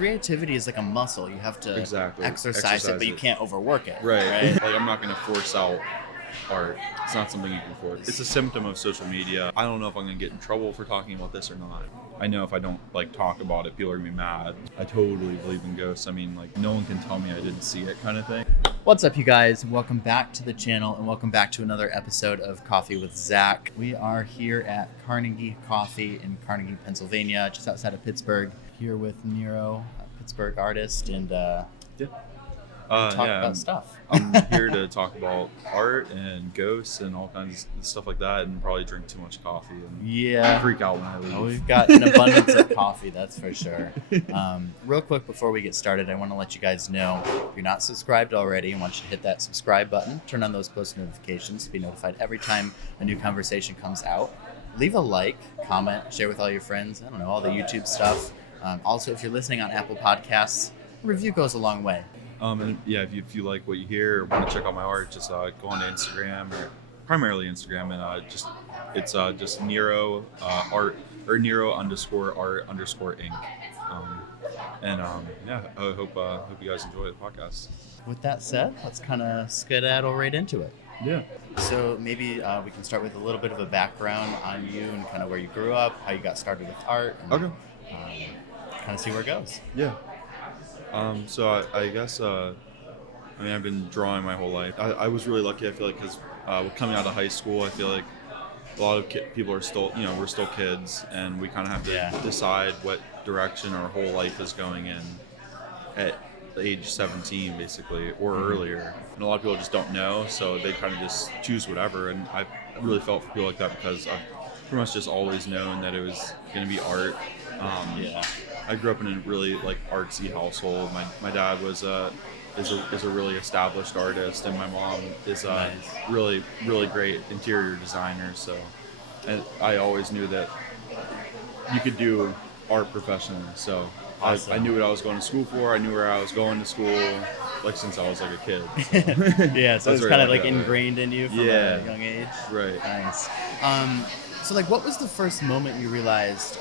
creativity is like a muscle. You have to exercise it, but you can't overwork it. Right? Like, I'm not going to force out art. It's not something you can force. It's a symptom of social media. I don't know if I'm going to get in trouble for talking about this or not. I know if I don't like talk about it, people are going to be mad. I totally believe in ghosts. I mean, like, no one can tell me I didn't see it kind of thing. What's up, you guys? Welcome back to the channel and welcome back to another episode of Coffee with Zach. We are here at Carnegie Coffee in Carnegie, Pennsylvania, just outside of Pittsburgh, here with Nero, a Pittsburgh artist, and talk about stuff. I'm here to talk about art and ghosts and all kinds of stuff like that, and probably drink too much coffee and freak out when I leave. Oh, we've got an abundance of coffee, that's for sure. Real quick before we get started, I want to let you guys know, if you're not subscribed already, I want you to hit that subscribe button, turn on those post notifications to be notified every time a new conversation comes out. Leave a like, comment, share with all your friends, I don't know, all the YouTube stuff. Also, if you're listening on Apple Podcasts, a review goes a long way. And yeah, if you like what you hear or want to check out my art, just go on to Instagram, or primarily Instagram, and it's just Nero art, or Nero _art _ink. I hope you guys enjoy the podcast. With that said, let's kind of skedaddle right into it. Yeah. So maybe we can start with a little bit of a background on you and kind of where you grew up, how you got started with art, and okay. Kind of see where it goes. Yeah. So I guess, I've been drawing my whole life. I was really lucky, I feel like, because coming out of high school, I feel like a lot of people are still, we're still kids, and we kind of have to decide what direction our whole life is going in at the age 17, basically, or earlier. And a lot of people just don't know, so they kind of just choose whatever. And I really felt for people like that because I've pretty much just always known that it was going to be art. I grew up in a really artsy household. My dad is a really established artist, and my mom is a really great interior designer. So, and I always knew that you could do art professionally. So awesome. I knew what I was going to school for. I knew where I was going to school, since I was a kid. So. Yeah, so it's kind of ingrained in you from a young age. Right. Nice. So what was the first moment you realized?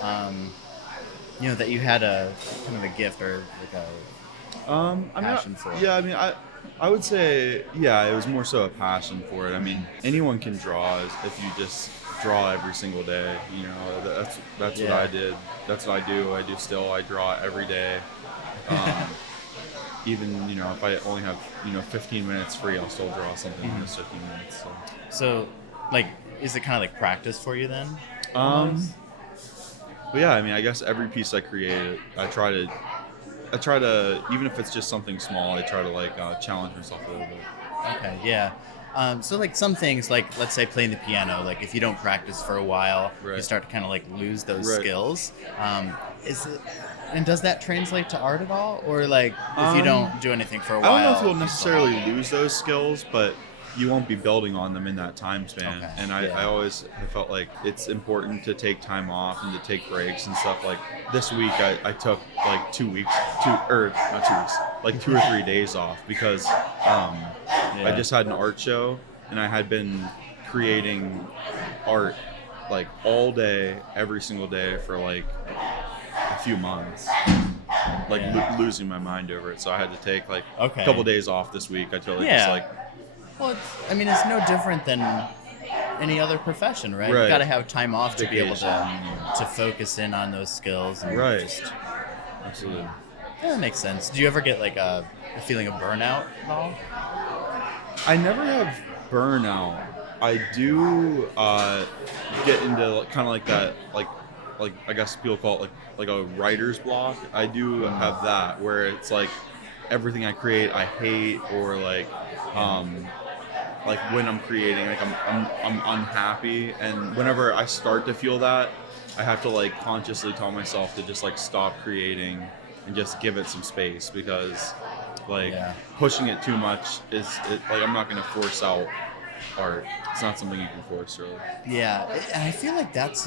That you had a kind of a gift or a passion for it. Yeah, I would say, it was more so a passion for it. I mean, anyone can draw if you just draw every single day. That's what I did. That's what I do. I draw every day. Even, if I only have, 15 minutes free, I'll still draw something in those 15 minutes. So, is it kind of practice for you then? But yeah, I guess every piece I create, I try to, even if it's just something small, I try to challenge myself a little bit. Okay, yeah. So some things, let's say playing the piano, if you don't practice for a while, you start to kind of lose those skills. And does that translate to art at all? Or if you don't do anything for a while? I don't know if you'll necessarily lose those skills, but you won't be building on them in that time span. Okay. And I always felt like it's important to take time off and to take breaks and stuff. This week I took 2 weeks, 2 or 3 days off because I just had an art show, and I had been creating art all day, every single day for a few months. Losing my mind over it. So I had to take a couple days off this week. I totally just well, it's no different than any other profession, right? You got to have time off to be able to focus in on those skills. And Absolutely. Yeah, that makes sense. Do you ever get a feeling of burnout at all? I never have burnout. I do get into kind of that, I guess people call it a writer's block. I do have that where it's everything I create I hate, or when I'm creating, I'm unhappy, and whenever I start to feel that, I have to consciously tell myself to just stop creating and just give it some space, because pushing it too much I'm not going to force out art. It's not something you can force, really. Yeah, and I feel that's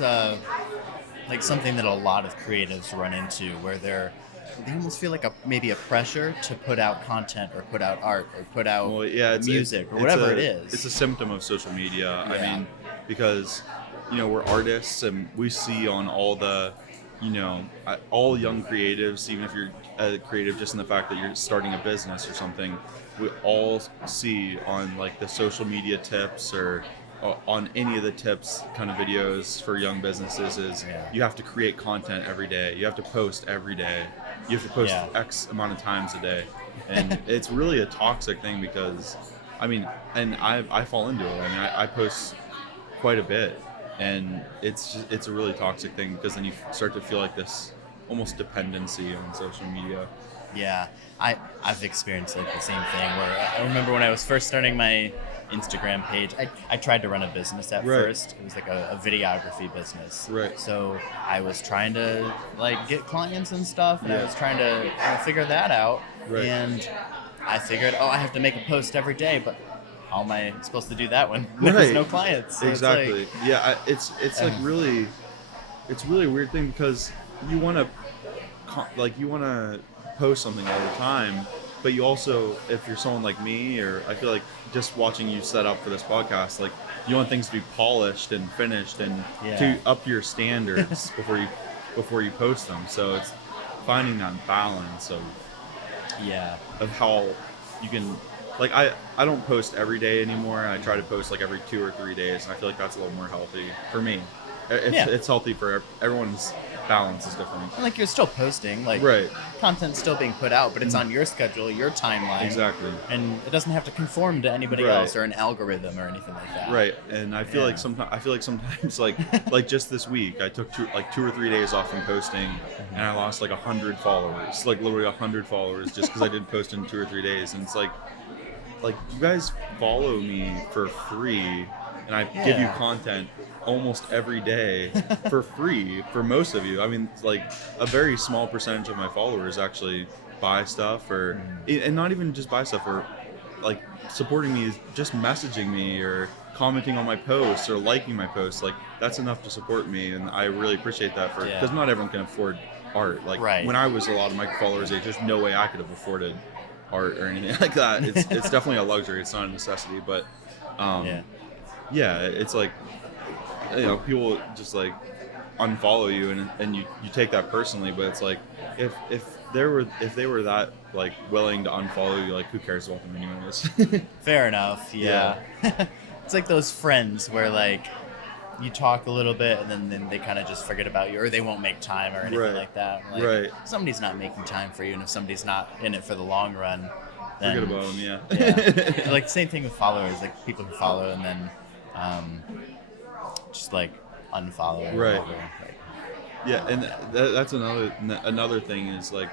something that a lot of creatives run into, where they almost feel maybe a pressure to put out content or put out art or put out music or whatever it is. It's a symptom of social media. I mean, because we're artists, and we see on all the all young creatives, even if you're a creative just in the fact that you're starting a business or something, we all see on like the social media tips or on any of the tips kind of videos for young businesses is you have to create content every day. You have to post every day. You have to post X amount of times a day. And it's really a toxic thing because, and I fall into it. I post quite a bit, and it's a really toxic thing because then you start to feel like this almost dependency on social media. Yeah, I've experienced like the same thing where I remember when I was first starting my Instagram page, I tried to run a business at first. It was like a videography business. Right. So I was trying to like get clients and stuff, and I was trying to figure that out. Right. And I figured, I have to make a post every day, but how am I supposed to do that when there's no clients? So exactly. It's like really, it's really a weird thing because you want to post something all the time, but you also, if you're someone like me, or I feel like just watching you set up for this podcast, like you want things to be polished and finished and to up your standards before you post them. So it's finding that balance of how you can, like I don't post every day anymore. I try to post like every 2 or 3 days, and I feel like that's a little more healthy for me. It's healthy for everyone's balance is different. And like you're still posting, like content's still being put out, but it's on your schedule, your timeline. Exactly. And it doesn't have to conform to anybody else or an algorithm or anything like that. Right. And I feel like sometimes like just this week I took 2 or 3 days off from posting, and I lost like 100 followers, like literally 100 followers just because I didn't post in 2 or 3 days. And it's like you guys follow me for free, and I give you content almost every day for free for most of you. I mean, like a very small percentage of my followers actually buy stuff, or and not even just buy stuff, or like supporting me is just messaging me or commenting on my posts or liking my posts. Like that's enough to support me, and I really appreciate that because not everyone can afford art. Like when I was a lot of my followers age, there's no way I could have afforded art or anything like that. It's definitely a luxury. It's not a necessity, but it's like, people just like unfollow you and you take that personally, but it's like if they were that like willing to unfollow you, like who cares about them anyways? Fair enough. It's like those friends where like you talk a little bit and then they kind of just forget about you, or they won't make time or anything like that. Like, somebody's not making time for you, and if somebody's not in it for the long run, then forget about them. Like same thing with followers, like people who follow and then just like unfollow. And that's another thing is like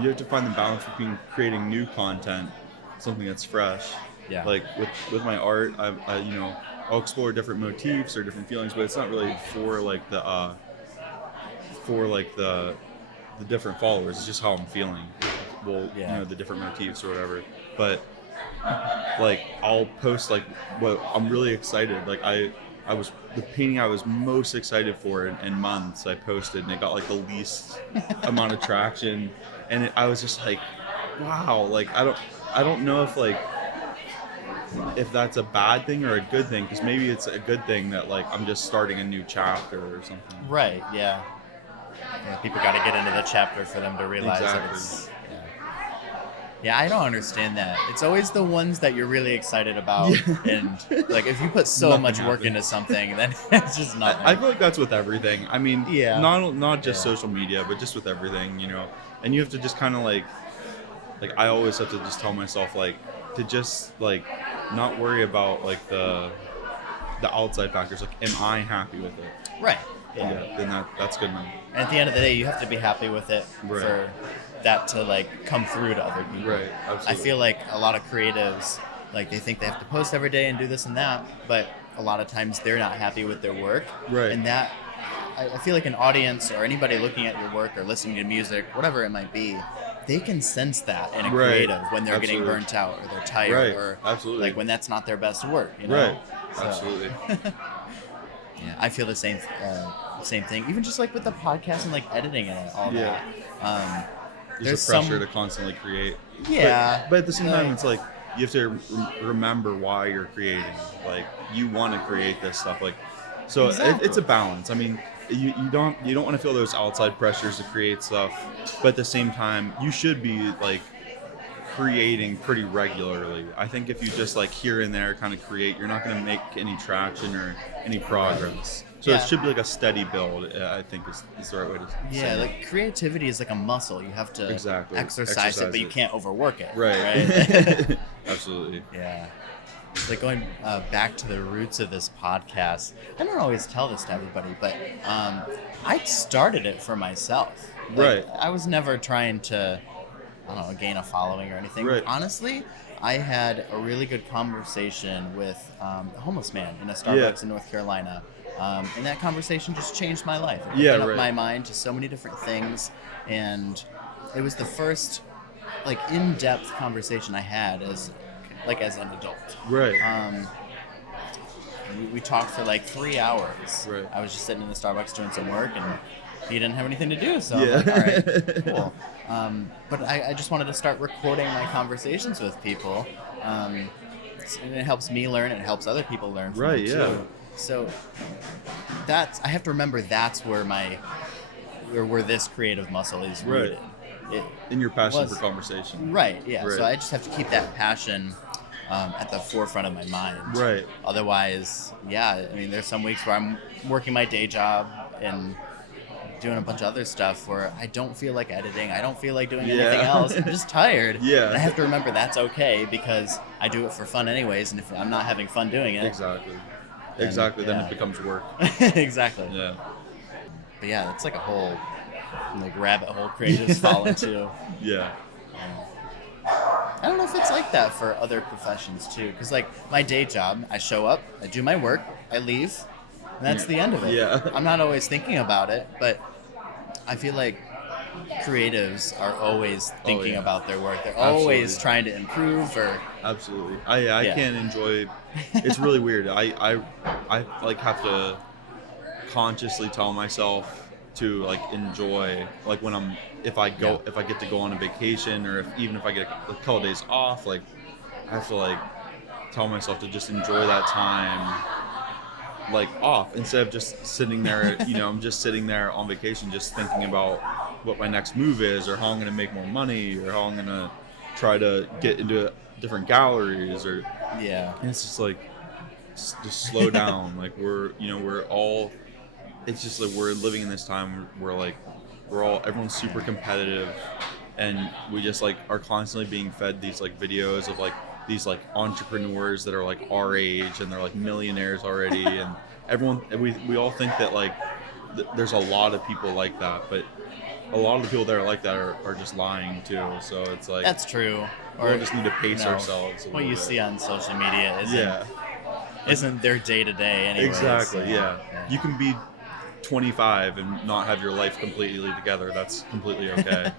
you have to find the balance between creating new content, something that's fresh. Like with my art, I'll explore different motifs or different feelings, but it's not really for the different followers. It's just how I'm feeling. Well, the different motifs or whatever. But like I'll post like what I'm really excited. Like the painting I was most excited for in months, I posted, and it got like the least amount of traction, and I was just like, wow. Like I don't know if that's a bad thing or a good thing, because maybe it's a good thing that like I'm just starting a new chapter or something. Right. Yeah. People got to get into the chapter for them to realize that it's. Yeah, I don't understand that. It's always the ones that you're really excited about, and like if you put so much work into something, then it's just not. I feel like that's with everything. I mean, not just social media, but just with everything, And you have to just kind of like I always have to just tell myself like to just like not worry about like the outside factors. Like, am I happy with it? Right. Then that's good enough. And at the end of the day, you have to be happy with it for that to like come through to other people. Right. Absolutely. I feel like a lot of creatives, like they think they have to post every day and do this and that, but a lot of times they're not happy with their work. Right. And that, I feel like an audience or anybody looking at your work or listening to music, whatever it might be, they can sense that in a creative when they're getting burnt out or they're tired or like when that's not their best work. Right. Absolutely. I feel the same thing. Even just like with the podcast and like editing and all that. There's a pressure to constantly create. Yeah. But at the same time, it's like you have to remember why you're creating. Like you want to create this stuff. Like, so it's a balance. I mean, you don't want to feel those outside pressures to create stuff, but at the same time, you should be like creating pretty regularly. I think if you just like here and there kind of create, you're not going to make any traction or any progress. So it should be like a steady build, I think is the right way to say it. Like creativity is like a muscle. You have to exercise it, but you can't overwork it. Right? Absolutely. Yeah. Like going back to the roots of this podcast, I don't always tell this to everybody, but I started it for myself. Like, I was never trying to, I don't know, gain a following or anything. Right. Honestly, I had a really good conversation with a homeless man in a Starbucks in North Carolina. And that conversation just changed my life. It opened up my mind to so many different things. And it was the first like in-depth conversation I had as an adult. Right. We talked for like 3 hours. Right. I was just sitting in the Starbucks doing some work, and he didn't have anything to do, so I'm like, all right, cool. But I just wanted to start recording my conversations with people. And it helps me learn, and it helps other people learn from it too. So I have to remember that's where where this creative muscle is rooted. In your passion for conversation. Right, yeah. So I just have to keep that passion at the forefront of my mind. Right. Otherwise, I mean, there's some weeks where I'm working my day job and doing a bunch of other stuff where I don't feel like editing. I don't feel like doing anything else. I'm just tired. Yeah. And I have to remember that's okay because I do it for fun anyways. And if I'm not having fun doing it. Exactly. Then it becomes work. Exactly. Yeah. But it's like a whole rabbit hole creatives fall into. Yeah. I don't know if it's like that for other professions too, because like my day job, I show up, I do my work, I leave, and that's the end of it. Yeah. I'm not always thinking about it, but I feel like creatives are always thinking about their work. They're always trying to improve or. Absolutely. I can't enjoy. It's really weird. I like have to consciously tell myself to like enjoy, like when if I get to go on a vacation, or even if I get a couple days off, like I have to like tell myself to just enjoy that time like off, instead of just sitting there. I'm just sitting there on vacation just thinking about what my next move is, or how I'm going to make more money, or how I'm going to try to get into different galleries, or and it's just like just slow down. Like we're all, it's just like we're living in this time where like everyone's super competitive, and we just like are constantly being fed these like videos of like these like entrepreneurs that are like our age, and they're like millionaires already, and we all think that like there's a lot of people like that, but a lot of the people that are like that are just lying too. So it's like that's true. Or we just need to pace ourselves. What you see on social media isn't their day to day anyway. Exactly. So, you can be 25 and not have your life completely together. That's completely okay.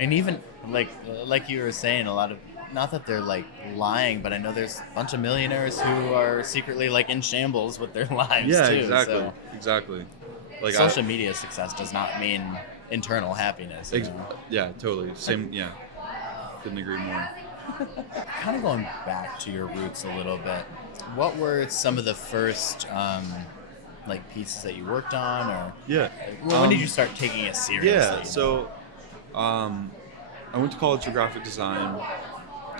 And even like you were saying, a lot of, not that they're like lying, but I know there's a bunch of millionaires who are secretly like in shambles with their lives too. Exactly. Like social media success does not mean internal happiness. Yeah, totally. Same. Yeah, couldn't agree more. Kind of going back to your roots a little bit, what were some of the first like pieces that you worked on, or when did you start taking it seriously? So I went to college for graphic design.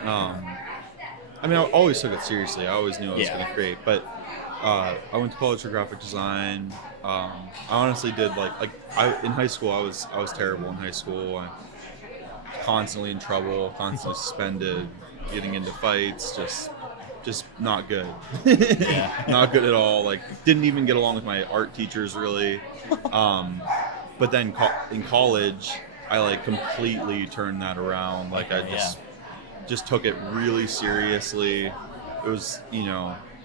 I mean, I always took it seriously. I always knew I was going to create, but I went to college for graphic design. I honestly did in high school I was terrible in high school. I was constantly in trouble, constantly suspended, getting into fights, just not good. Not good at all. Like, didn't even get along with my art teachers really. But then in college, I like completely turned that around. Like I just took it really seriously. It was,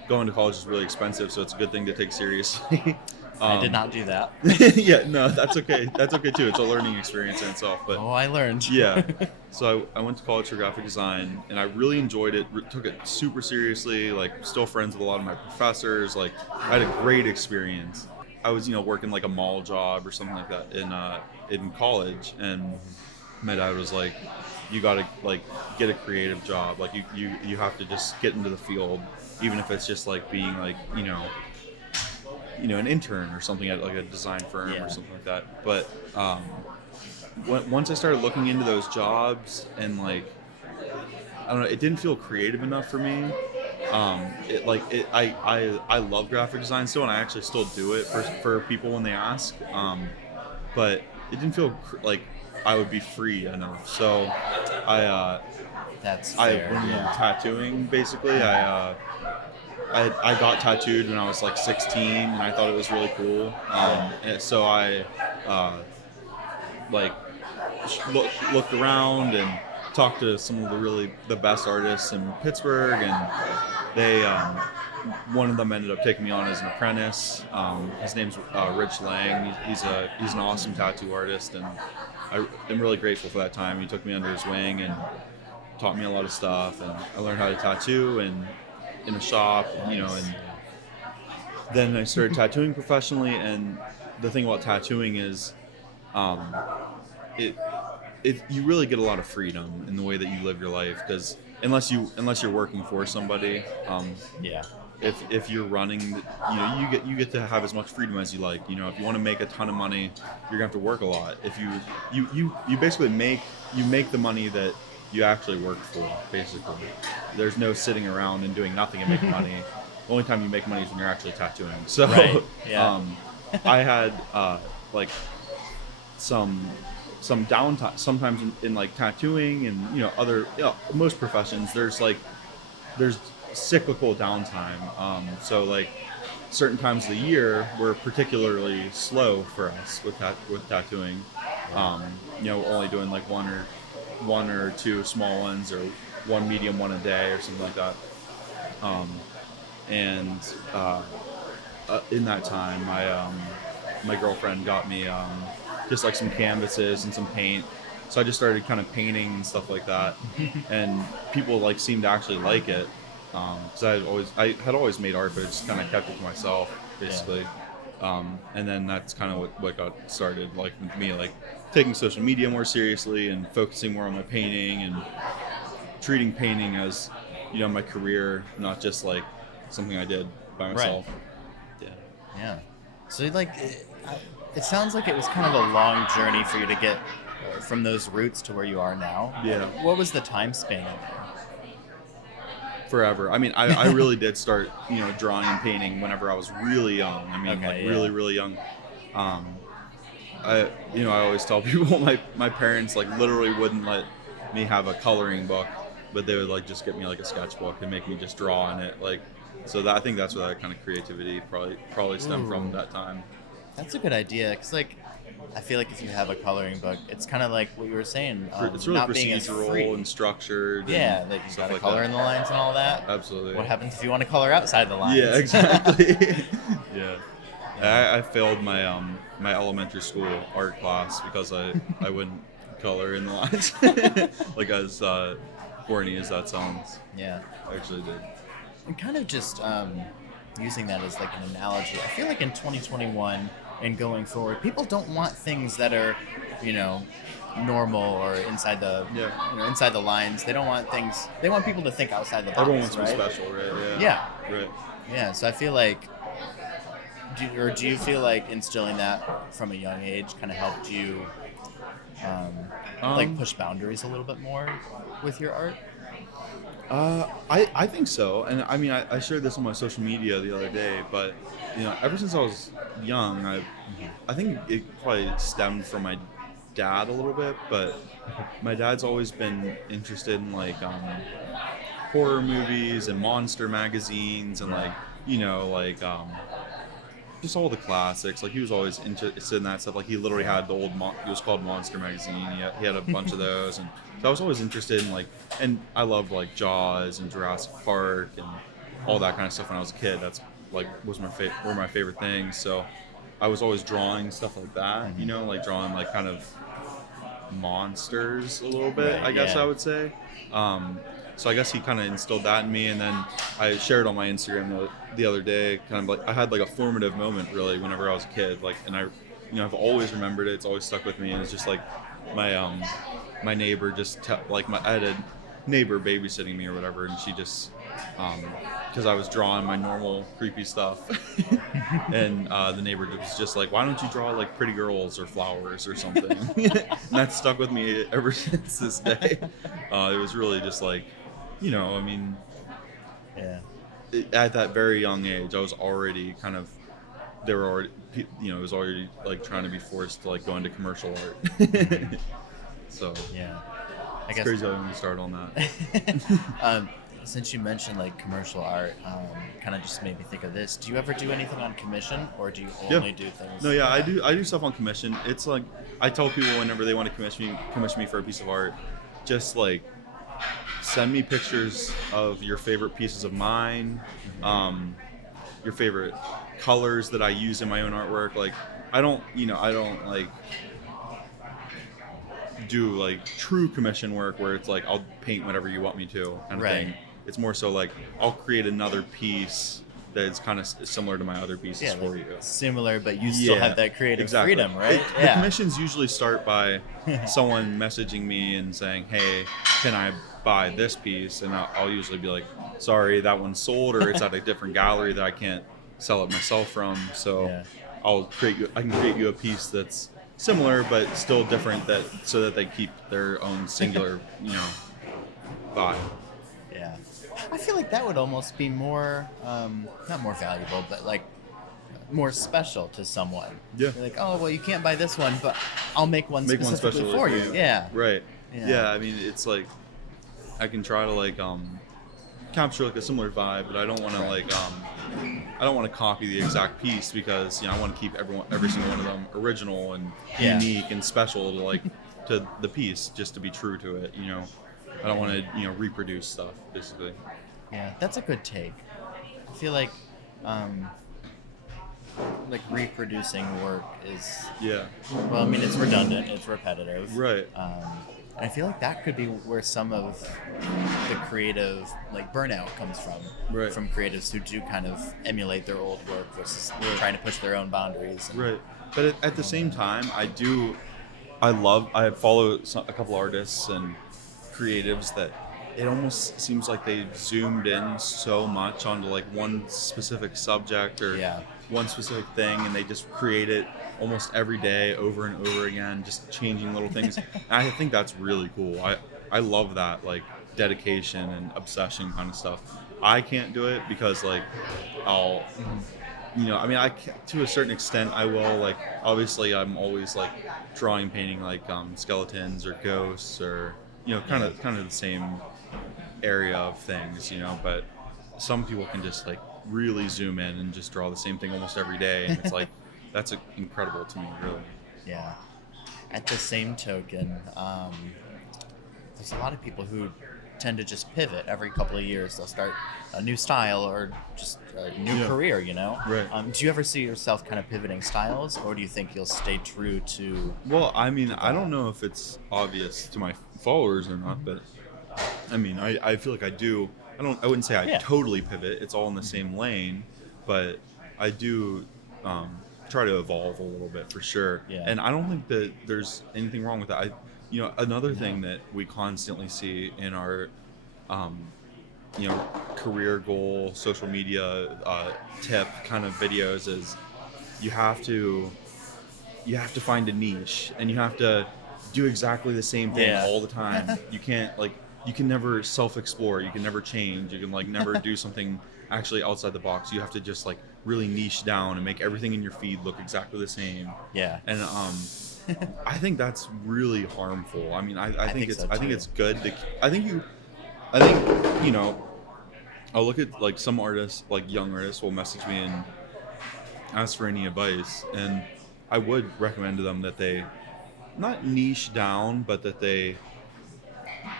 going to college is really expensive, so it's a good thing to take seriously. I did not do that. No, that's okay. That's okay too. It's a learning experience in itself. But I learned. So I went to college for graphic design, and I really enjoyed it. Took it super seriously. Like, still friends with a lot of my professors. Like, I had a great experience. I was, working like a mall job or something like that in college, and my dad was like, "You got to like get a creative job. Like, you have to just get into the field, even if it's just like being like, an intern or something at like a design firm or something like that. But once I started looking into those jobs and like, I don't know, it didn't feel creative enough for me. I love graphic design still, and I actually still do it for people when they ask. But it didn't feel like I would be free enough. So I went into tattooing basically. I got tattooed when I was like 16, and I thought it was really cool. And so I looked around and talked to some of the best artists in Pittsburgh, and they one of them ended up taking me on as an apprentice. His name's Rich Lang. He's an awesome tattoo artist, and I'm really grateful for that time. He took me under his wing and taught me a lot of stuff, and I learned how to tattoo and in a shop, and then I started tattooing professionally. And the thing about tattooing is, you really get a lot of freedom in the way that you live your life, because unless you're working for somebody, if you're running, you get to have as much freedom as you like. If you want to make a ton of money, you're gonna have to work a lot. If you basically make the money that you actually work for, basically. There's no sitting around and doing nothing and making money. The only time you make money is when you're actually tattooing. So I had like some downtime sometimes in like tattooing and other most professions. There's cyclical downtime. So like certain times of the year were particularly slow for us with tattooing. Only doing like one or two small ones, or one medium one a day or something like that. In that time, my girlfriend got me just like some canvases and some paint. So I just started kind of painting and stuff like that, and people like seemed to actually like it. Because I had always made art, but I just kind of kept it to myself, basically. And then that's kind of what got started, like with me, like taking social media more seriously and focusing more on my painting and treating painting as my career, not just like something I did by myself. Right. Yeah. So like, it sounds like it was kind of a long journey for you to get from those roots to where you are now. Yeah. What was the time span of it? Forever. I mean, I really did start, drawing and painting whenever I was really young. I mean, really, really young. I always tell people my parents like literally wouldn't let me have a coloring book, but they would like just get me like a sketchbook and make me just draw on it. Like, so I think that's where that kind of creativity probably stemmed from that time. That's a good idea, because like, I feel like if you have a coloring book, it's kind of like what you were saying. It's really not being as free procedural and structured. Yeah, like you got to color in the lines and all that. Absolutely. What happens if you want to color outside the lines? Yeah, exactly. Yeah. I failed my my elementary school art class because I wouldn't color in the lines. Like, as corny as that sounds. Yeah. I actually did. And kind of just using that as like an analogy, I feel like in 2021 and going forward, people don't want things that are, normal or inside the inside the lines. They don't want things. They want people to think outside the box. Everyone wants to right? be special, right? Yeah. Right. Yeah. So I feel like, do you feel like instilling that from a young age kind of helped you, like push boundaries a little bit more with your art? I think so, and I mean I shared this on my social media the other day, but ever since I was young, I think it probably stemmed from my dad a little bit, but my dad's always been interested in like horror movies and monster magazines and like just all the classics. Like, he was always interested in that stuff. Like, he literally had the old it was called Monster Magazine. He had a bunch of those, and so I was always interested in and I loved like Jaws and Jurassic Park and all that kind of stuff when I was a kid. That's like were my favorite things. So I was always drawing stuff like that, like drawing like kind of monsters a little bit, I guess I would say. So I guess he kind of instilled that in me, and then I shared on my Instagram the other day, kind of like I had like a formative moment really whenever I was a kid, like, and I've always remembered it. It's always stuck with me, and it's just like my neighbor I had a neighbor babysitting me or whatever, and she just because because I was drawing my normal creepy stuff, and the neighbor was just like, "Why don't you draw like pretty girls or flowers or something?" And that stuck with me ever since this day. It was really just like, I mean, Yeah. at that very young age, I was already kind of, they were already, it was already like trying to be forced to like go into commercial art. So Yeah. I it's guess crazy how you start on that. since you mentioned like commercial art, kind of just made me think of this. Do you ever do anything on commission, or do you only do things? No, yeah, I do stuff on commission. It's like I tell people whenever they want to commission me for a piece of art, just like send me pictures of your favorite pieces of mine, your favorite colors that I use in my own artwork. Like I don't like do like true commission work where it's like I'll paint whatever you want me to kind of thing. It's more so like I'll create another piece that's kind of similar to my other pieces for you. Similar, but you still have that creative freedom, right? The commissions usually start by someone messaging me and saying, "Hey, can I buy this piece?" And I'll usually be like, "Sorry, that one's sold, or it's at a different gallery that I can't sell it myself from." So I can create you a piece that's similar but still different, so that they keep their own singular, vibe. Yeah. I feel like that would almost be more, not more valuable, but like more special to someone. Yeah. You're like, oh, well, you can't buy this one, but I'll make one specifically for you. Yeah. Right. Yeah. I mean, it's like I can try to like capture like a similar vibe, but I don't want to I don't want to copy the exact piece, because I want to keep every single one of them original and unique and special to the piece, just to be true to it. I don't want to reproduce stuff basically. Yeah, that's a good take. I feel like reproducing work is well, I mean, it's redundant, it's repetitive, right? And I feel like that could be where some of the creative burnout comes from, from creatives who do kind of emulate their old work versus trying to push their own boundaries. Right, but at the same time, I follow a couple artists and creatives that it almost seems like they zoomed in so much onto like one specific subject or one specific thing, and they just create it almost every day over and over again, just changing little things. And I think that's really cool. I love that like dedication and obsession kind of stuff. I can't do it because like I'll I mean, to a certain extent I will, like obviously I'm always like drawing, painting like skeletons or ghosts or kind of the same area of things, but some people can just like really zoom in and just draw the same thing almost every day, and it's like that's incredible to me, really. Yeah. At the same token, there's a lot of people who tend to just pivot every couple of years. They'll start a new style or just a new career, Right. Do you ever see yourself kind of pivoting styles, or do you think you'll stay true to... Well, I mean, I don't know if it's obvious to my followers or not, but I mean, I feel like I do. I wouldn't say I totally pivot. It's all in the same lane, but I do try to evolve a little bit for sure. Yeah. And I don't think that there's anything wrong with that. Another thing that we constantly see in our, career goal, social media tip kind of videos is you have to find a niche, and you have to do exactly the same thing all the time. You can't you can never self-explore. You can never change. You can never do something actually outside the box. You have to just really niche down and make everything in your feed look exactly the same. Yeah. And I think that's really harmful. I mean, I think it's good to. I think I'll look at some artists, young artists, will message me and ask for any advice, and I would recommend to them that they not niche down, but that they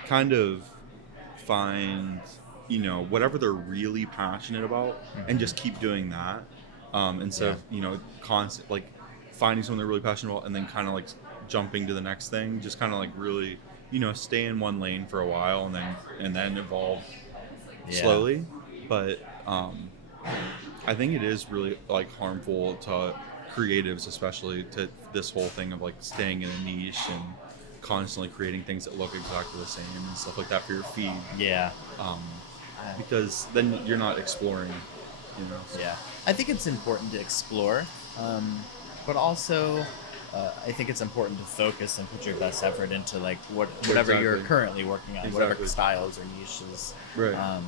kind of find whatever they're really passionate about, and just keep doing that, instead of constant finding something they're really passionate about and then kind of jumping to the next thing. Just kind of really stay in one lane for a while and then evolve slowly. But I think it is really harmful to creatives, especially, to this whole thing of staying in a niche and constantly creating things that look exactly the same and stuff like that for your feed. because then you're not exploring, you know. Yeah, I think it's important to explore, but also I think it's important to focus and put your best effort into like whatever you're currently working on, whatever styles or niches. Right.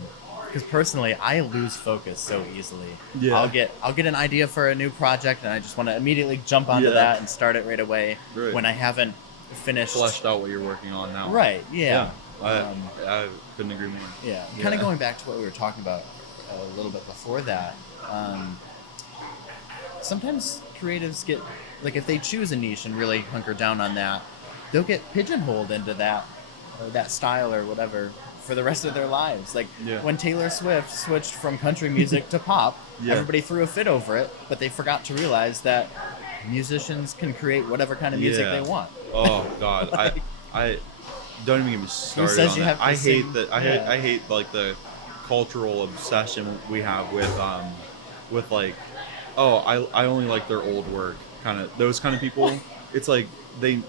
Because personally, I lose focus so easily. Yeah. I'll get an idea for a new project, and I just want to immediately jump onto that and start it right away when I haven't finished fleshed out what you're working on now. Right. Yeah. I couldn't agree more. Yeah. Kind of going back to what we were talking about a little bit before that. Sometimes creatives get, like, if they choose a niche and really hunker down on that, they'll get pigeonholed into that style or whatever for the rest of their lives. Like when Taylor Swift switched from country music to pop, everybody threw a fit over it, but they forgot to realize that musicians can create whatever kind of music they want. Oh God, I don't even get me started on that. I hate that. I hate like the cultural obsession we have with like, oh, I only like their old work, kind of those kind of people. It's like they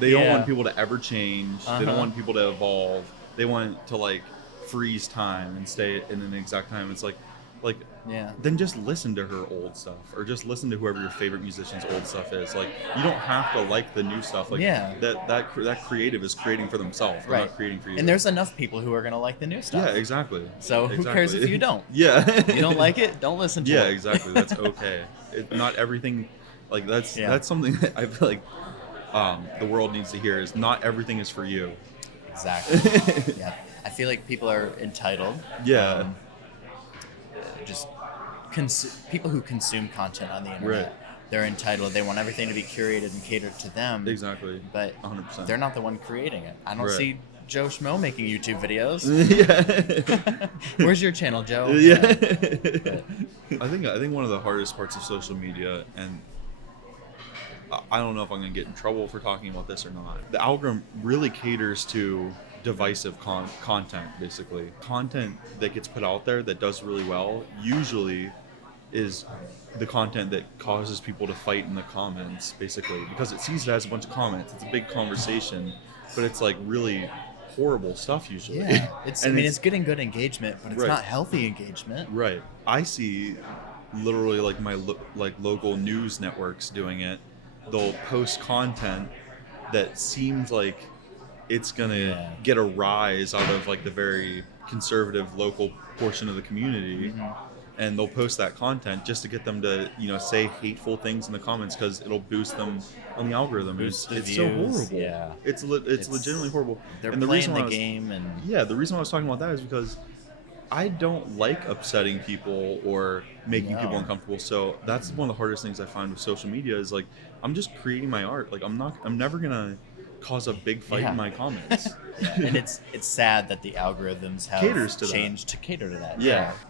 don't want people to ever change. They don't want people to evolve. They want to like freeze time and stay in an exact time. It's like then just listen to her old stuff, or just listen to whoever your favorite musician's old stuff is. Like, you don't have to like the new stuff. Like that creative is creating for themselves. They're not creating for you. And there's enough people who are gonna like the new stuff. Yeah, exactly. So who cares if you don't? You don't like it, don't listen to it. Yeah, exactly. That's okay. Not everything, like that's something that I feel like the world needs to hear, is not everything is for you. Exactly. Yeah. I feel like people are entitled. Yeah. Just people who consume content on the internet, they're entitled. They want everything to be curated and catered to them. Exactly. But 100%. They're not the one creating it. I don't see Joe Schmo making YouTube videos. Where's your channel, Joe? I think one of the hardest parts of social media, and I don't know if I'm going to get in trouble for talking about this or not, the algorithm really caters to divisive content, basically. Content that gets put out there that does really well usually is the content that causes people to fight in the comments, basically, because it sees it as a bunch of comments. It's a big conversation, but it's like really horrible stuff usually. Yeah, it's getting good engagement, but it's not healthy engagement. Right. I see literally like my local news networks doing it. They'll post content that seems like it's gonna get a rise out of like the very conservative local portion of the community, and they'll post that content just to get them to, say hateful things in the comments, because it'll boost them on the algorithm. It's so horrible. Yeah, it's legitimately horrible. They're playing the game, and the reason why I was talking about that is because I don't like upsetting people or making people uncomfortable. So that's one of the hardest things I find with social media is like, I'm just creating my art. Like I'm never gonna cause a big fight in my comments. And it's sad that the algorithms have changed to cater to that.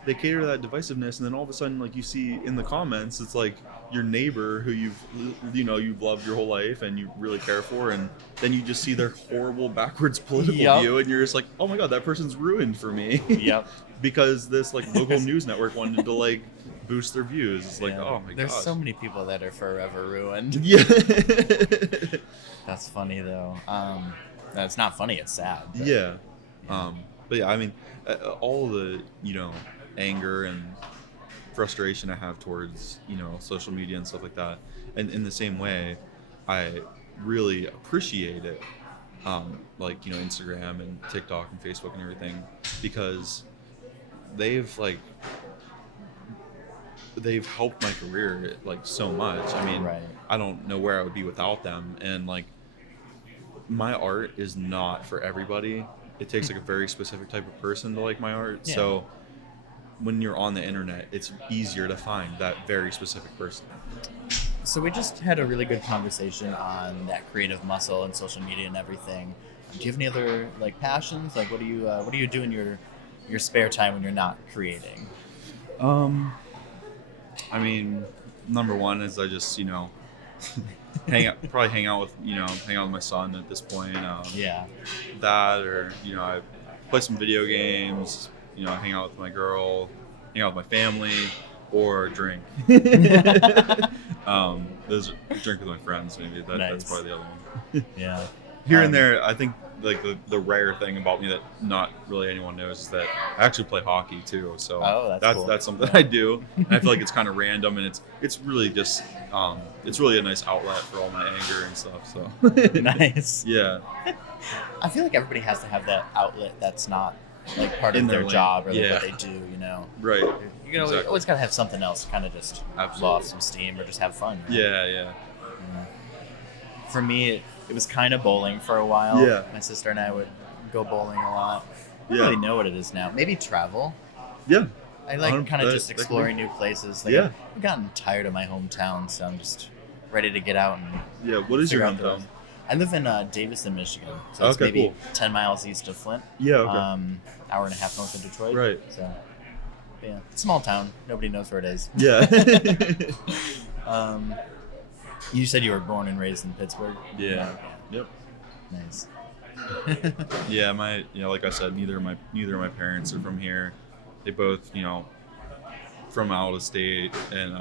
They cater to that divisiveness, and then all of a sudden, like, you see in the comments, it's like your neighbor who you've loved your whole life and you really care for, and then you just see their horrible backwards political view, and you're just like, oh my god, that person's ruined for me. Because this like local news network wanted to like boost their views. It's like, oh my god. There's so many people that are forever ruined. That's funny though. It's not funny, it's sad. But, but I mean, all the anger and frustration I have towards social media and stuff like that, and in the same way, I really appreciate it, like Instagram and TikTok and Facebook and everything, because they've helped my career like so much. I mean, I don't know where I would be without them, and like, my art is not for everybody. It takes like a very specific type of person to like my art. So when you're on the internet, it's easier to find that very specific person. So we just had a really good conversation on that creative muscle and social media and everything. Do you have any other like passions? Like, what do you do in your spare time when you're not creating? I mean, number one is I just hang out with my son at this point. That, or I play some video games. Hang out with my girl, hang out with my family, or drink. Those drink with my friends. Maybe that's probably the other one. Here and there, I think like the rare thing about me that not really anyone knows is that I actually play hockey too. So that's cool. That's something I do. And I feel like it's kind of random, and it's really just it's really a nice outlet for all my anger and stuff. So Nice. Yeah. I feel like everybody has to have that outlet that's not like part of their job or like what they do, you know. Right. You know, always gotta have something else to kind of just blow off some steam or just have fun. You know? Yeah. For me, it was kind of bowling for a while. Yeah. My sister and I would go bowling a lot. I don't Yeah. really know what it is now. Maybe travel. Yeah. I like kind of just exploring new places. Like, Yeah. I've gotten tired of my hometown, so I'm just ready to get out and Yeah. What is your figure out hometown? I live in Davison, Michigan. So it's Okay, maybe cool. 10 miles east of Flint. Yeah. Okay. Hour and a half north of Detroit. Right. So, yeah, small town. Nobody knows where it is. Yeah. You said you were born and raised in Pittsburgh? Yeah. Yep. Nice. Yeah, like I said, neither of my parents are from here. They both, from out of state, and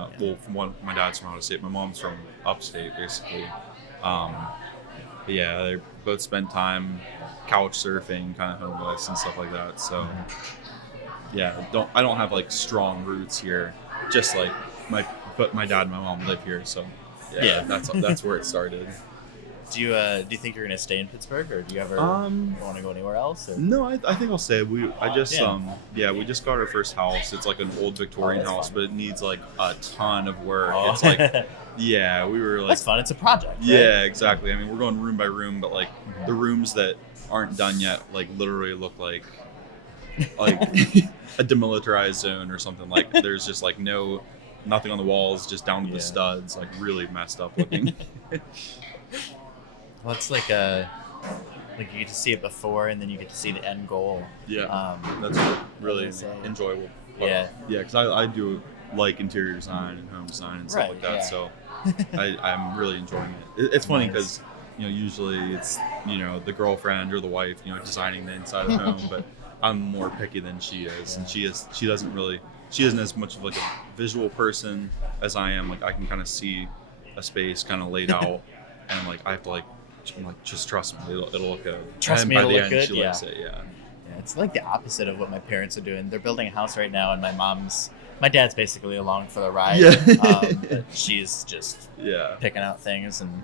my dad's from out of state. My mom's from upstate, basically. But yeah, they both spent time couch surfing, kind of homeless and stuff like that. So yeah, I don't have like strong roots here. Just like but my dad and my mom live here, so yeah. That's where it started. Do you think you're gonna stay in Pittsburgh, or do you ever want to go anywhere else? Or? No, I think I'll stay. We just got our first house. It's like an old Victorian house, but it needs like a ton of work. Oh. It's like we were like that's fun. It's a project. Right? Yeah, exactly. I mean, we're going room by room, but like the rooms that aren't done yet, like literally look like a demilitarized zone or something. Like there's just like nothing on the walls, just down to the studs, like really messed up looking. Well, it's like you get to see it before, and then you get to see the end goal. Yeah, that's really enjoyable. Yeah, because I do like interior design and home design and stuff like that. Yeah. So I'm really enjoying it. It's funny because usually it's the girlfriend or the wife designing the inside of the home, but I'm more picky than she is, and she isn't as much of like a visual person as I am. Like I can kind of see a space kind of laid out, and like I have to just trust me, it'll look good. Trust me, by it'll the look end, good. she likes it. Yeah, it's like the opposite of what my parents are doing. They're building a house right now, and my dad's basically along for the ride. Yeah. But she's just picking out things, and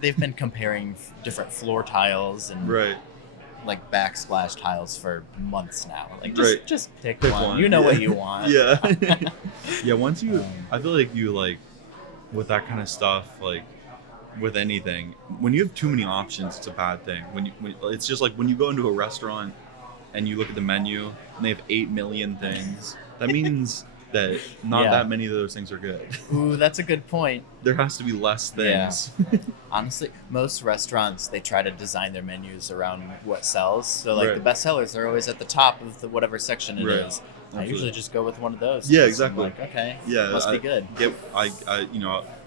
they've been comparing different floor tiles and like backsplash tiles for months now. Like just pick one. You know what you want. Yeah. Yeah. Once I feel like with that kind of stuff, like with anything, when you have too many options, it's a bad thing. When it's just like when you go into a restaurant and you look at the menu and they have 8 million things, that means that not that many of those things are good. Ooh, that's a good point. There has to be less things. Yeah. Honestly, most restaurants, they try to design their menus around what sells. So like the best sellers are always at the top of whatever section it is. I usually just go with one of those. Yeah, exactly. I'm like, okay, must be good.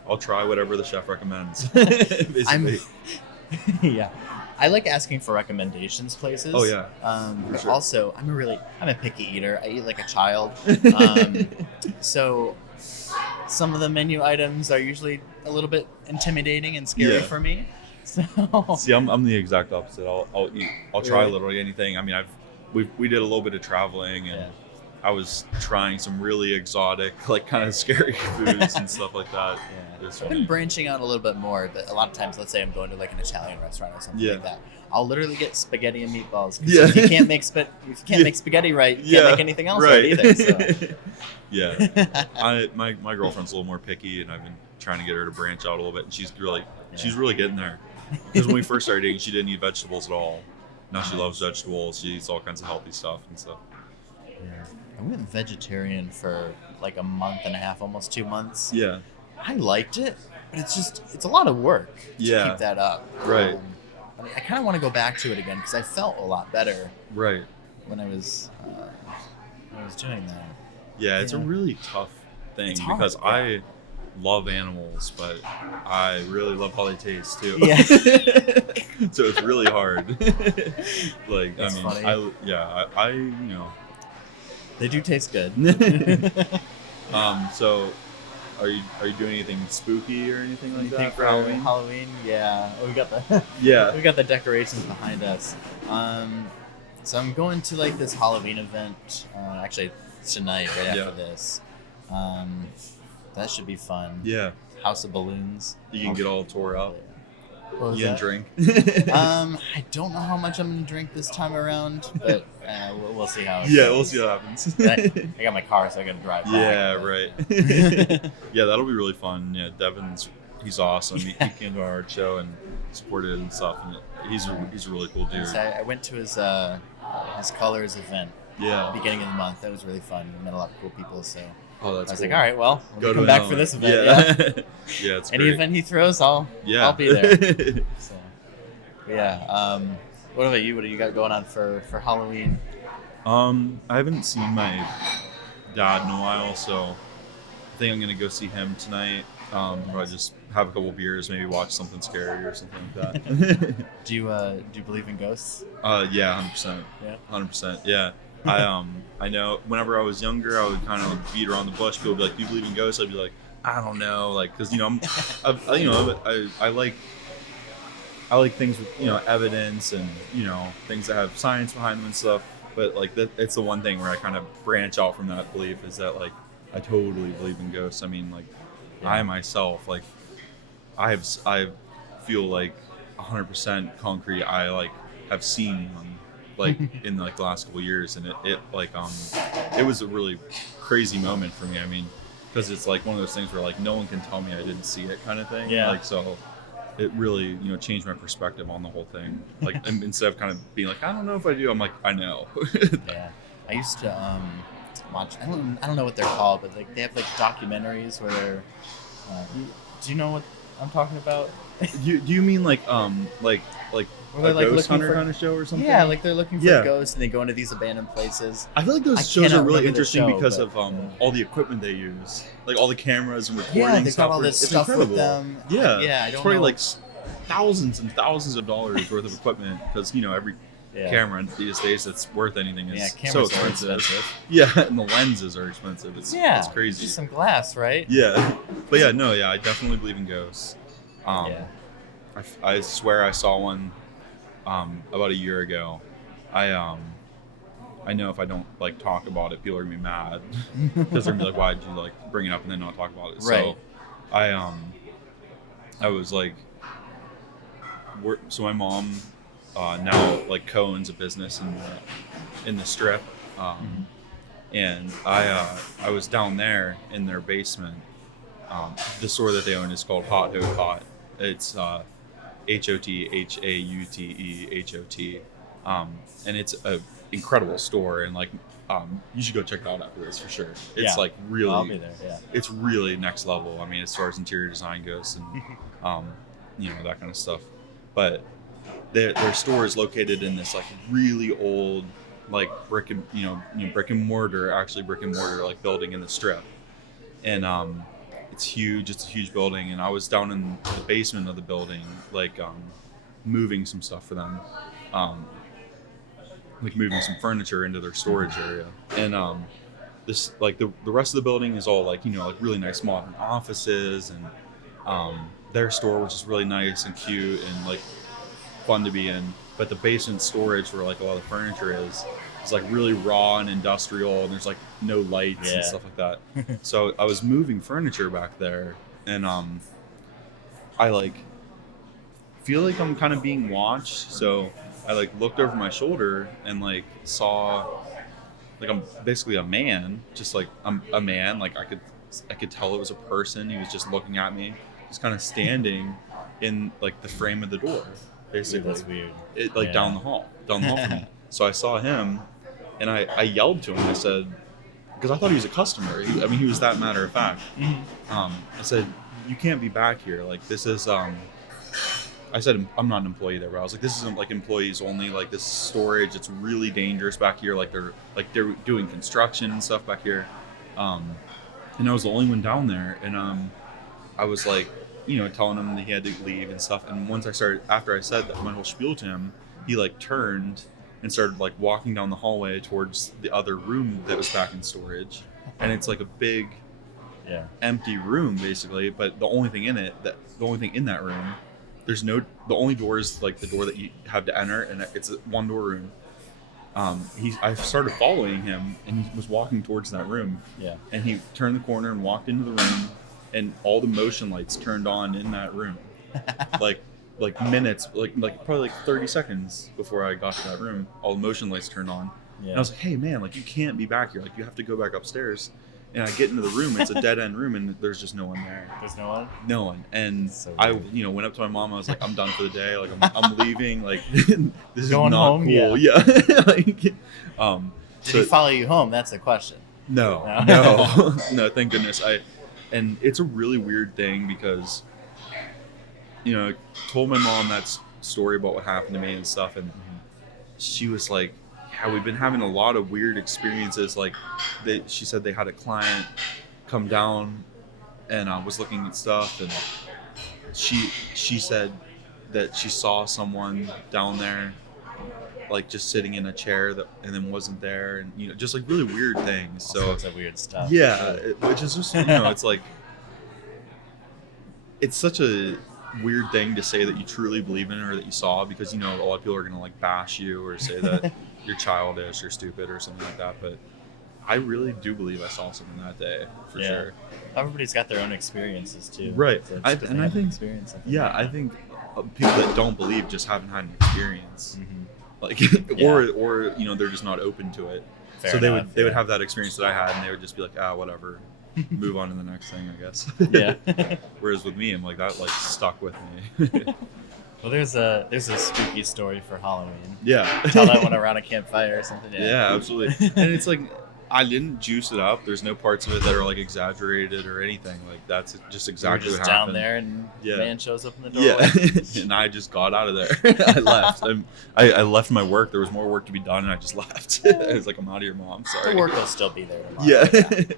I'll try whatever the chef recommends. Basically. Yeah. I like asking for recommendations places. Oh yeah. But sure. Also, I'm a picky eater. I eat like a child. So some of the menu items are usually a little bit intimidating and scary for me. So see, I'm the exact opposite. I'll try literally anything. I mean, we did a little bit of traveling, and I was trying some really exotic, like kind of scary foods and stuff like that. Yeah. I've been branching out a little bit more, but a lot of times, let's say I'm going to like an Italian restaurant or something like that, I'll literally get spaghetti and meatballs. Yeah. If you can't make make spaghetti right, you can't make anything else right either. So. Yeah. My girlfriend's a little more picky, and I've been trying to get her to branch out a little bit, and she's really getting there. Because when we first started dating, she didn't eat vegetables at all. Now she loves vegetables. She eats all kinds of healthy stuff and stuff. Yeah. I went vegetarian for like a month and a half, almost 2 months. Yeah. I liked it, but it's a lot of work to keep that up. Right. I kind of want to go back to it again because I felt a lot better. Right. When I was doing that. Yeah, it's a really tough thing because I love animals, but I really love how they taste too. Yeah. So it's really hard. Like, that's funny. I they do taste good. So are you doing anything spooky or anything like Anything that for Halloween? Yeah. Oh, we got the Yeah. we got the decorations behind us. So I'm going to like this Halloween event. Actually, it's tonight, right after this. That should be fun. Yeah. House of Balloons. You can get all tore up. What was You can that? drink. I don't know how much I'm gonna drink this time around, but we'll see how. It Yeah, goes. we'll see what happens. I got my car, so I gotta drive back. Yeah, but- right. Yeah, that'll be really fun. Yeah, he's awesome. He came to our art show and supported and stuff, and he's a really cool dude. So I went to his colors event Yeah. beginning of the month. That was really fun. We met a lot of cool people. So Oh, that's I was cool. like, all right, well, we'll Go to come back another for this one. event. Yeah. Yeah. Yeah, it's Any great. event he throws, I'll be there. So, yeah. What about you? What do you got going on for Halloween? I haven't seen my dad in a while, so I think I'm gonna go see him tonight. Probably just have a couple beers, maybe watch something scary or something like that. Do you believe in ghosts? Yeah, 100%. Yeah. 100%. Yeah. I know whenever I was younger, I would kind of beat around the bush. People would be like, "Do you believe in ghosts?" I'd be like, "I don't know," like because I like things with evidence and things that have science behind them and stuff. But like it's the one thing where I kind of branch out from that belief is that like I totally believe in ghosts. I mean, like I myself, like I feel like 100% concrete. I like have seen one like in like the last couple of years, and it was a really crazy moment for me. I mean, because it's like one of those things where like no one can tell me I didn't see it kind of thing. Yeah. Like so. It really, changed my perspective on the whole thing. Like instead of kind of being like, I don't know if I do, I'm like, I know. Yeah, I used to watch. I don't know what they're called, but like they have like documentaries where they're. Do you know what I'm talking about? Do you mean like Where a they're, like, ghost looking hunter for- kind of show or something? Yeah, like they're looking for Yeah. ghosts and they go into these abandoned places. I feel like those I shows cannot are really remember the interesting show, because but, of all the equipment they use, like all the cameras and recording. Yeah, they've got all this It's stuff with incredible. them. Yeah, Yeah, I it's don't probably know. like thousands and thousands of dollars worth of equipment because every Yeah. camera these days that's worth anything is Yeah, so cameras are expensive. expensive. Yeah, and the lenses are expensive. It's crazy. Just some glass, right? Yeah, but yeah, I definitely believe in ghosts. Yeah. I swear I saw one about a year ago. I know if I don't like talk about it, people are gonna be mad because they're gonna be like, "Why'd you like bring it up and then not talk about it?" Right. So I was like, so my mom now like co-owns a business in the strip, and I was down there in their basement. The store that they own is called Hot Hot. It's HOTHAUTEHOT, and it's a incredible store, and like you should go check it out after this for sure. It's Yeah. like really, I'll be there. Yeah. it's really next level. I mean, as far as interior design goes, and that kind of stuff. But their store is located in this like really old, like brick and mortar like building in the strip, and it's huge. It's a huge building, and I was down in the basement of the building, like moving some stuff for them, like moving some furniture into their storage area, and this like the rest of the building is all like like really nice modern offices, and their store, which is really nice and cute and like fun to be in, but the basement storage where like a lot of the furniture is like really raw and industrial, and there's like no lights and stuff like that. So I was moving furniture back there, and I like feel like I'm kind of being watched. So I like looked over my shoulder and like saw like I'm basically a man, just like I'm a man. Like I could tell it was a person. He was just looking at me, just kind of standing in like the frame of the door, basically. That's weird. It like down the hall from me. So I saw him, and I yelled to him. I said, because I thought he was a customer. He was that matter of fact. I said, "You can't be back here. Like this is." I said, "I'm not an employee there." But I was like, "This isn't like employees only. Like this is storage. It's really dangerous back here. Like they're doing construction and stuff back here." And I was the only one down there, and I was like, telling him that he had to leave and stuff. And after I said that, my whole spiel to him, he like turned and started like walking down the hallway towards the other room that was back in storage. And it's like a big Yeah. empty room basically, but the only thing in that room, the only door is like the door that you have to enter, and it's a one door room. I started following him, and he was walking towards that room. Yeah. And he turned the corner and walked into the room, and all the motion lights turned on in that room, like minutes, like probably like 30 seconds before I got to that room, all the motion lights turned on. Yeah. And I was like, hey man, like you can't be back here, like you have to go back upstairs. And I get into the room, it's a dead end room, and there's just no one there. There's no one? No one. And So I, weird. went up to my mom. I was like, I'm done for the day. Like, I'm leaving. Like, this is Going not home? cool. Yeah. Like, Did he follow you home? That's the question. No. No, thank goodness. And it's a really weird thing because, told my mom that story about what happened to me and stuff. And she was like, yeah, we've been having a lot of weird experiences. Like, she said they had a client come down and was looking at stuff, and she said that she saw someone down there, like just sitting in a chair and then wasn't there, and just like really weird things. All sorts of weird stuff. Yeah, which is just it's like it's such a weird thing to say that you truly believe in or that you saw, because a lot of people are gonna like bash you or say that you're childish or stupid or something like that, but I really do believe I saw something that day for sure. Everybody's got their own experiences too. Right. So I think experience. I think people that don't believe just haven't had an experience, like or they're just not open to it. Fair so enough, they would have that experience that I had, and they would just be like, whatever, move on to the next thing, I guess. Yeah. Whereas with me, I'm like, that like stuck with me. Well, there's a spooky story for Halloween. Yeah. Tell that one around a campfire or something. Yeah, absolutely. And it's like, I didn't juice it up. There's no parts of it that are like exaggerated or anything. Like that's just exactly You're just what happened. down there, and man shows up in the doorway. doorway. Yeah, and I just got out of there. I left. I left my work. There was more work to be done, and I just left. I was like, I'm out of your mom. Sorry. The work will still be there tomorrow. Yeah,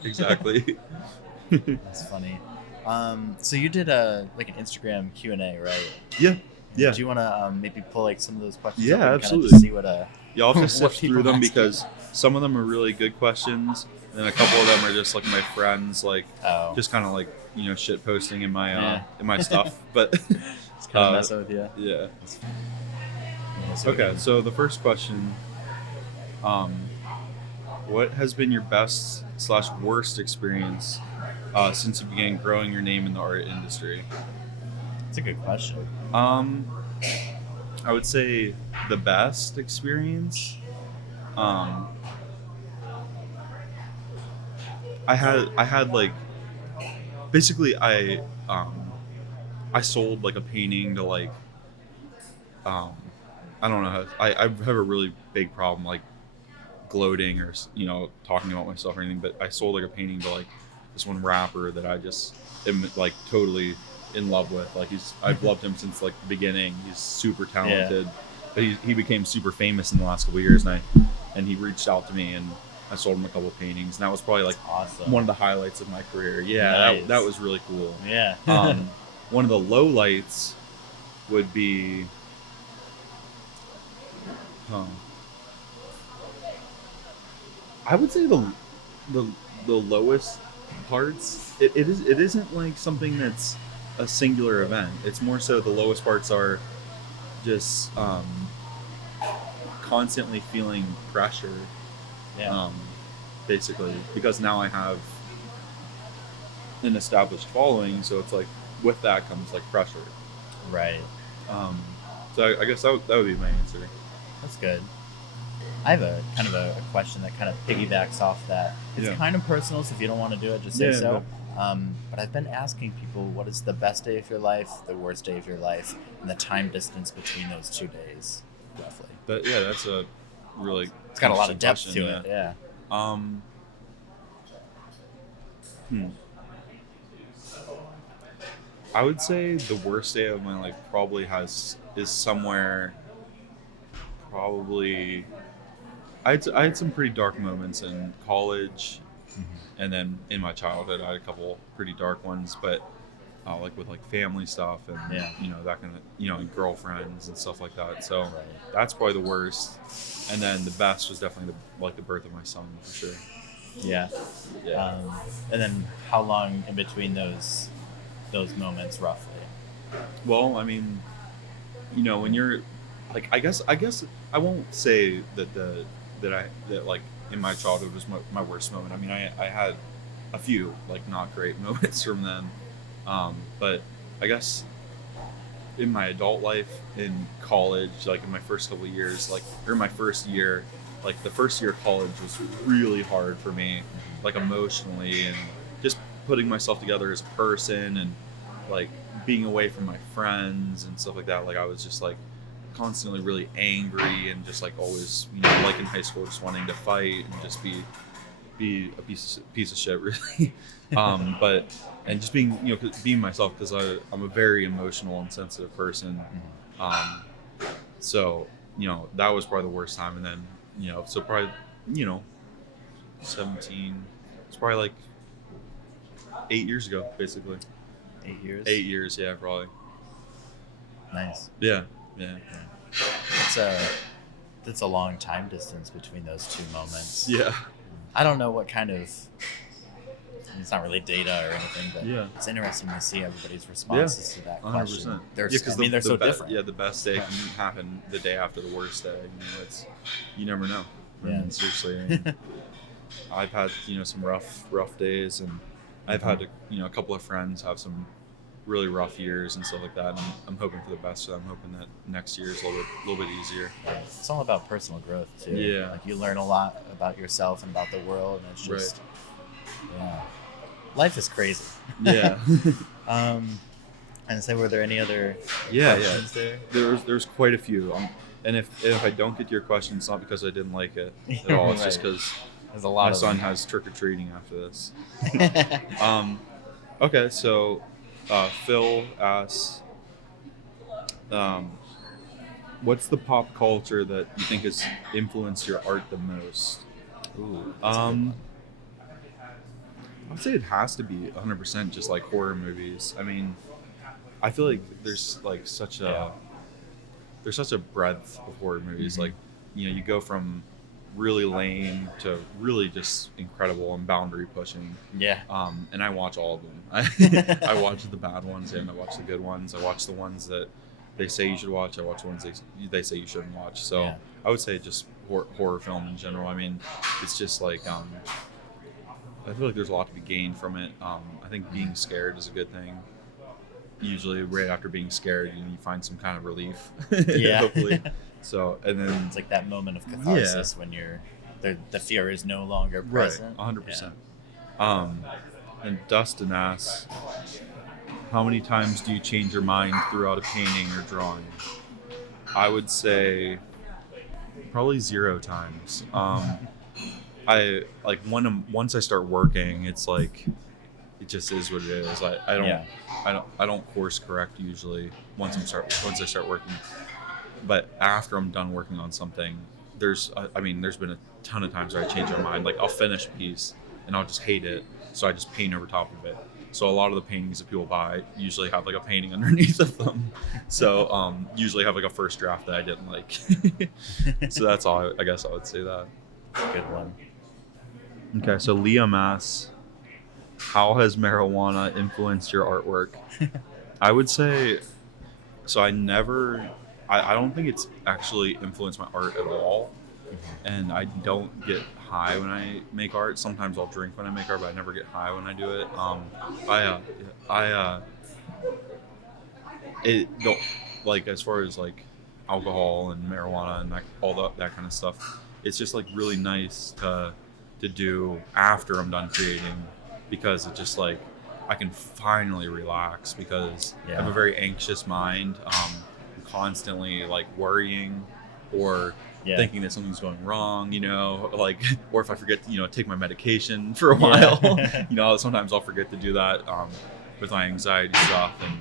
exactly. That's funny. So you did an Instagram Q&A, right? Yeah. Yeah. Do you want to maybe pull like some of those questions? Yeah, up and absolutely. Kind of just see what I'll just what sift people through them ask because some of them are really good questions, and a couple of them are just like my friends, like just kind of like shit posting in my in my stuff. But it's kind of messing with you. Yeah. So okay, so the first question, what has been your best / worst experience since you began growing your name in the art industry? That's a good question. I would say the best experience. I had like basically I sold like a painting to like I don't know I have a really big problem like gloating or talking about myself or anything, but I sold like a painting to like this one rapper that I just am like totally in love with. Like I've loved him since like the beginning. He's super talented, but he became super famous in the last couple of years, and he reached out to me, and I sold him a couple of paintings, and that was probably like awesome. One of the highlights of my career. Yeah, nice. that was really cool. Yeah. One of the lowlights would be I would say the lowest parts. It isn't like something that's a singular event. It's more so the lowest parts are just constantly feeling pressure. Yeah. Basically, because now I have an established following, so it's like with that comes like pressure. Right. So I guess that would be my answer. That's good. I have a kind of a question that kind of piggybacks off that. It's kind of personal, so if you don't want to do it, just say so. But I've been asking people, what is the best day of your life, the worst day of your life, and the time distance between those 2 days, roughly. That's a really it's got a lot of depth question, to it. Yeah. I would say the worst day of my life probably is somewhere. Probably, I had some pretty dark moments in college, and then in my childhood I had a couple pretty dark ones, but like with like family stuff and that kind of and girlfriends and stuff like that. So that's probably the worst, and then the best was definitely the birth of my son for sure. Yeah. Yeah. And then how long in between those moments roughly? Well, I mean, when you're like, I guess I won't say that like in my childhood was my worst moment. I mean, I had a few like not great moments from then, but I guess in my adult life, in college, like in my first couple of years, like or my first year, like the first year of college was really hard for me, like emotionally and just putting myself together as a person and like being away from my friends and stuff like that. Like I was just like constantly really angry and just like always, like in high school, just wanting to fight and just be a piece of shit, really. But and just being being myself because I'm a very emotional and sensitive person. So that was probably the worst time, and then so probably 17. It's probably like 8 years ago, basically. 8 years. 8 years, yeah, probably. Nice. Yeah. That's a long time distance between those two moments. Yeah. I don't know what kind of. It's not really data or anything, but yeah, it's interesting to see everybody's responses to that 100%. question. They're They're so different. Yeah, the best day can happen the day after the worst day. You never know. I mean, seriously. I mean, I've had some rough days, and I've had a couple of friends have some really rough years and stuff like that. And I'm hoping for the best. So I'm hoping that next year is a little bit easier. It's all about personal growth too. Yeah, like you learn a lot about yourself and about the world, and it's just life is crazy. Yeah. And so, were there any other questions there? There's quite a few. And if I don't get to your question, it's not because I didn't like it at all. It's just because my son has trick or treating after this. Okay, so Phil asks, what's the pop culture that you think has influenced your art the most? Ooh, I would say it has to be 100% just like horror movies. I mean, I feel like there's like such a breadth of horror movies. Mm-hmm. Like, you go from really lame to really just incredible and boundary pushing. Yeah. And I watch all of them. I watch the bad ones and I watch the good ones. I watch the ones that they say you should watch. I watch the ones they say you shouldn't watch. So I would say just horror film in general. I mean, it's just like I feel like there's a lot to be gained from it. I think being scared is a good thing. Usually, right after being scared, you find some kind of relief. Yeah. Hopefully. So, and then it's like that moment of catharsis when the fear is no longer present. Right, 100%. And Dustin asks, how many times do you change your mind throughout a painting or drawing? I would say probably 0 times. I like once I start working, it's like it just is what it is. I don't course correct usually once I start working. But after I'm done working on something, there's been a ton of times where I change my mind. Like I'll finish a piece and I'll just hate it, so I just paint over top of it. So a lot of the paintings that people buy usually have like a painting underneath of them. So usually have like a first draft that I didn't like. So that's all. I guess I would say that. Good one. Okay, so Liam asks, how has marijuana influenced your artwork? I would say, so I don't think it's actually influenced my art at all. And I don't get high when I make art. Sometimes I'll drink when I make art, but I never get high when I do it. It don't, like, as far as like alcohol and marijuana and all that kind of stuff, it's just like really nice to do after I'm done creating, because it just like I can finally relax, because I have a very anxious mind. I'm constantly like worrying or thinking that something's going wrong, like, or if I forget to, take my medication for a while, sometimes I'll forget to do that with my anxiety stuff. And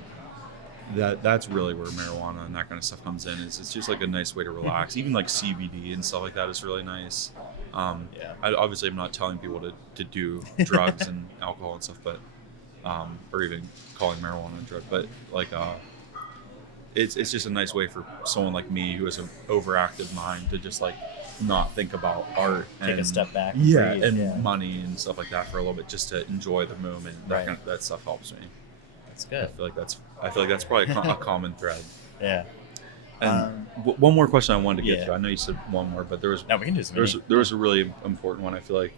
that's really where marijuana and that kind of stuff comes in. It's just like a nice way to relax. Even like CBD and stuff like that is really nice. I obviously am not telling people to do drugs and alcohol and stuff, but or even calling marijuana a drug, but like it's just a nice way for someone like me who has an overactive mind to just like not think about art Take and a step back. and money and stuff like that for a little bit, just to enjoy the moment. That stuff helps me. That's good. I feel like that's probably a common thread. Yeah. And one more question I wanted to get to. I know you said one more, but we can do there was a really important one. I feel like,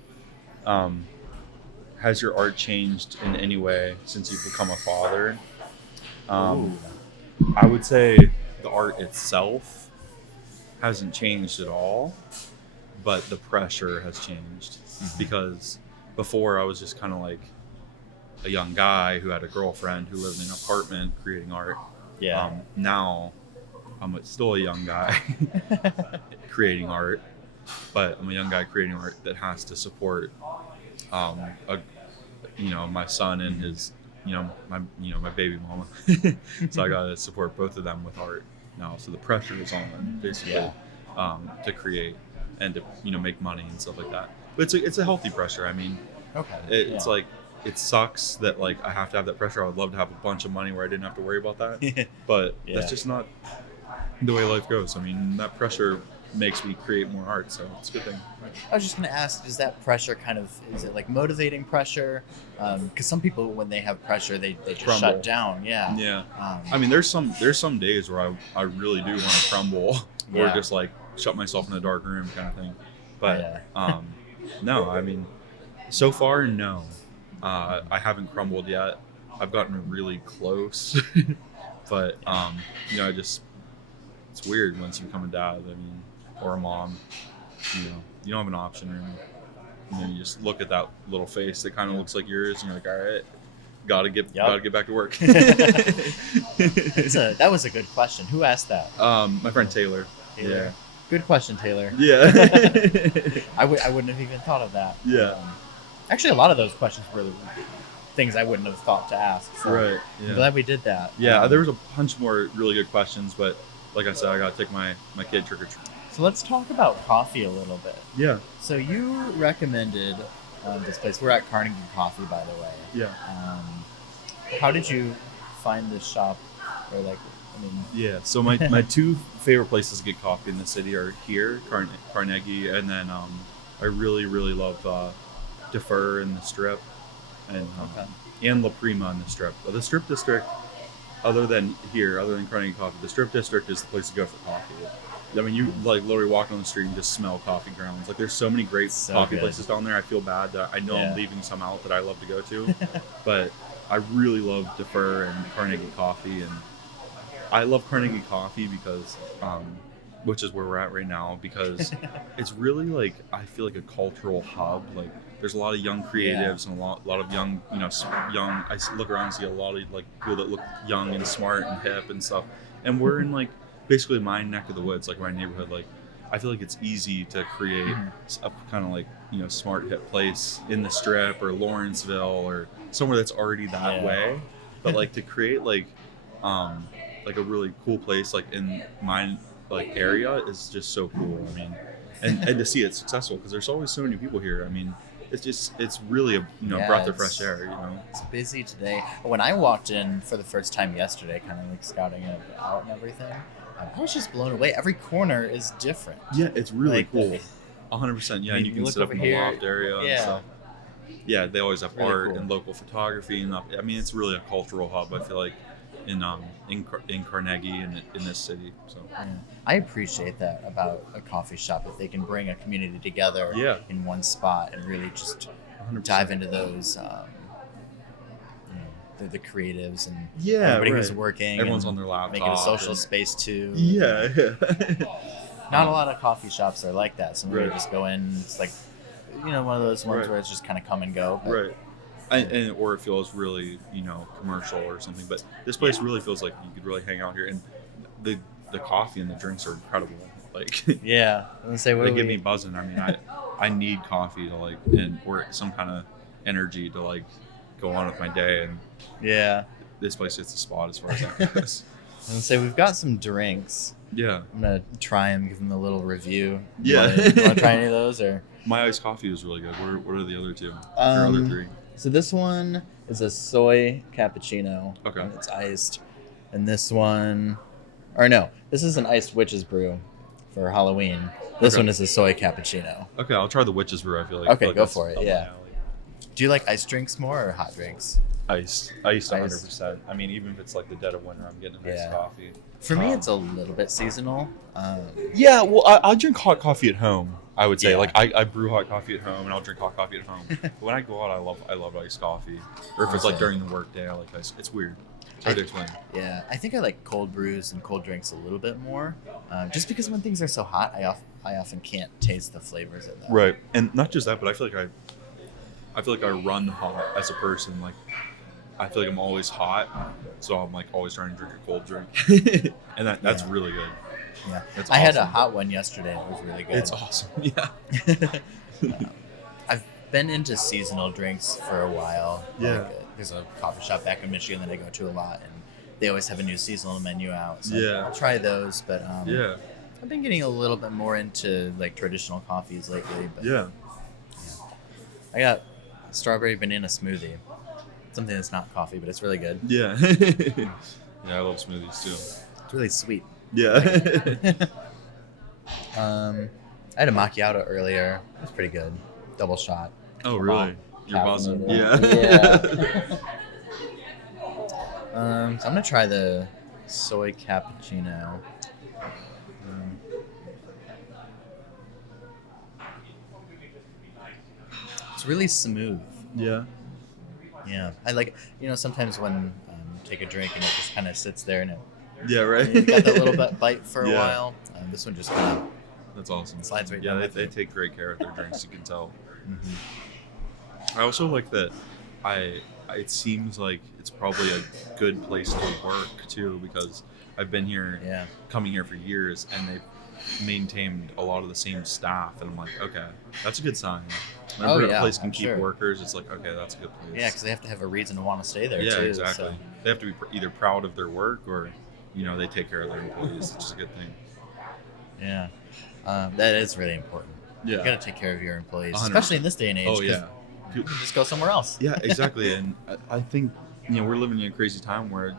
has your art changed in any way since you've become a father? I would say the art itself hasn't changed at all, but the pressure has changed. Because before I was just kind of like a young guy who had a girlfriend who lived in an apartment creating art. Now I'm still a young guy creating art, but I'm a young guy creating art that has to support my son and his my baby mama. So I gotta support both of them with art now. So the pressure is on basically to create and to make money and stuff like that. But it's a healthy pressure. I mean, it's like, it sucks that like I have to have that pressure. I would love to have a bunch of money where I didn't have to worry about that. But that's just not the way life goes. I mean, that pressure makes me create more art, so it's a good thing. I was just going to ask, is that pressure is it like motivating pressure? Because some people, when they have pressure, they just shut down. I mean, there's some days where I really do want to crumble or just like shut myself in a dark room kind of thing. But no, I mean, so far, no. I haven't crumbled yet. I've gotten really close, but it's weird once you become a dad. I mean, or a mom. You don't have an option really. You just look at that little face that kind of looks like yours, and you're like, all right, gotta get back to work. That was a good question. Who asked that? My friend Taylor. Yeah. Good question, Taylor. Yeah. I wouldn't have even thought of that. Yeah. Actually, a lot of those questions were things I wouldn't have thought to ask. So right. Yeah. I'm glad we did that. Yeah, there was a bunch more really good questions, but like I said, I gotta take my kid trick or treat. So let's talk about coffee a little bit. Yeah. So you recommended this place. We're at Carnegie Coffee, by the way. Yeah. How did you find this shop? Or yeah. So my two favorite places to get coffee in the city are here, Carnegie, and then I really love Defer in the Strip, and La Prima in the Strip. But the Strip District, other than Carnegie Coffee, the Strip District is the place to go for coffee. I mean, you like literally walk on the street and just smell coffee grounds. Like, there's so many great coffee places down there. I feel bad that I know I'm leaving some out that I love to go to, but I really love Defer and Carnegie Coffee, and I love Carnegie Coffee because, which is where we're at right now, because it's really like, I feel like a cultural hub. Like, there's a lot of young creatives and a lot of young, young. I look around and see a lot of like people that look young and smart and hip and stuff, and we're in like basically my neck of the woods, like my neighborhood. Like, I feel like it's easy to create a kind of like smart hip place in the Strip or Lawrenceville or somewhere that's already that way, but like to create like a really cool place like in my like area is just so cool. I mean, and to see it successful, because there's always so many people here. I mean, it's really a breath of fresh air. It's busy today. When I walked in for the first time yesterday, kind of like scouting it out and everything, I was just blown away. Every corner is different. Yeah, it's really cool. 100%. Yeah, and you can sit up in the loft area and stuff. Yeah, they always have really art and local photography, and I mean, it's really a cultural hub. I feel like in Carnegie and in this city. So I appreciate that about a coffee shop, that they can bring a community together in one spot and really just 100%. Dive into those. The creatives and everybody who's working. Everyone's on their laptop. Make it a social space too. Yeah. Not a lot of coffee shops are like that. Some really just go in. It's like, one of those ones where it's just kind of come and go. But, or it feels really, commercial or something. But this place really feels like you could really hang out here, and the coffee and the drinks are incredible. Like, I'm gonna say, they get me buzzing. I mean, I need coffee to or some kind of energy to like go on with my day, and this place hits the spot as far as that goes. I'm gonna say, we've got some drinks. Yeah, I'm gonna try them, give them a little review. Yeah, you want to try any of those? Or my iced coffee was really good. What are the other two? Or other three? So this one is a soy cappuccino. Okay. And it's iced, and this one Or no, this is an iced witch's brew for Halloween. This one is a soy cappuccino. Okay, I'll try the witch's brew. I feel like. Okay, go that's for it. up my Yeah. alley. Do you like iced drinks more or hot drinks? Iced 100%. I mean, even if it's like the dead of winter, I'm getting a nice coffee. For me, it's a little bit seasonal. Yeah, well, I drink hot coffee at home. I would say, like, I brew hot coffee at home, and I'll drink hot coffee at home. But when I go out, I love iced coffee. Or if it's like during the workday, I like ice. It's weird. It's hard to explain. Yeah, I think I like cold brews and cold drinks a little bit more, just because when things are so hot, I often can't taste the flavors of them. Right, and not just that, but I feel like I run hot as a person. Like, I feel like I'm always hot, so I'm like always trying to drink a cold drink, and that's really good. Yeah, that's I had a awesome. hot one yesterday. And it was really good. It's awesome. Yeah. I've been into seasonal drinks for a while. Yeah. There's a coffee shop back in Michigan that I go to a lot, and they always have a new seasonal menu out. So Yeah. I'll try those, but Yeah. I've been getting a little bit more into like traditional coffees lately. But Yeah. I got strawberry banana smoothie. Something that's not coffee, but it's really good. Yeah. Yeah, I love smoothies too. It's really sweet. Yeah. I had a macchiato earlier. It was pretty good. Double shot. Oh, really? You're awesome. Caffeinated. Yeah. So I'm gonna try the soy cappuccino. It's really smooth. Yeah. Yeah, I like. Sometimes when take a drink and it just kind of sits there and it Yeah, right. you got that little bit bite for a Yeah. while. This one just kind of That's awesome. slides right Yeah, down. they take great care of their drinks. You can tell. Mm-hmm. I also like that. It seems like it's probably a good place to work too, because I've been here, coming here for years, and they've maintained a lot of the same staff, and I'm like, okay, that's a good sign. Whenever a place can keep workers, it's like, okay, that's a good place. Yeah, because they have to have a reason to want to stay there Yeah, too. exactly. So. They have to be either proud of their work or, they take care of their employees, which is a good thing. Yeah, that is really important. Yeah. You got to take care of your employees, 100%. especially in this day and age. Oh, yeah. You can just go somewhere else. Yeah, exactly. And I think, we're living in a crazy time where,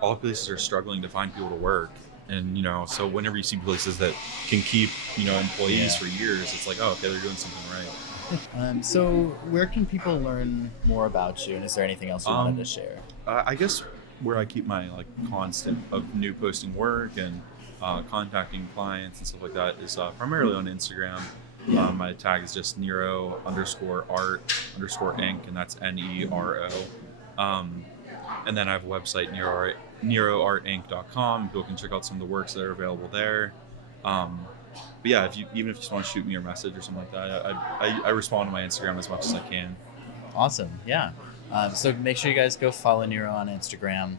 all places are struggling to find people to work. And, so whenever you see places that can keep, employees for years, it's like, oh, okay, they're doing something right. So where can people learn more about you? And is there anything else you wanted to share? I guess where I keep my constant of new posting work and contacting clients and stuff like that is primarily on Instagram. My tag is just Nero _art _inc, and that's NERO. And then I have a website, neroartinc.com. People can check out some of the works that are available there. But yeah, even if you just want to shoot me a message or something like that, I respond to my Instagram as much as I can. Awesome. Yeah. So make sure you guys go follow Nero on Instagram.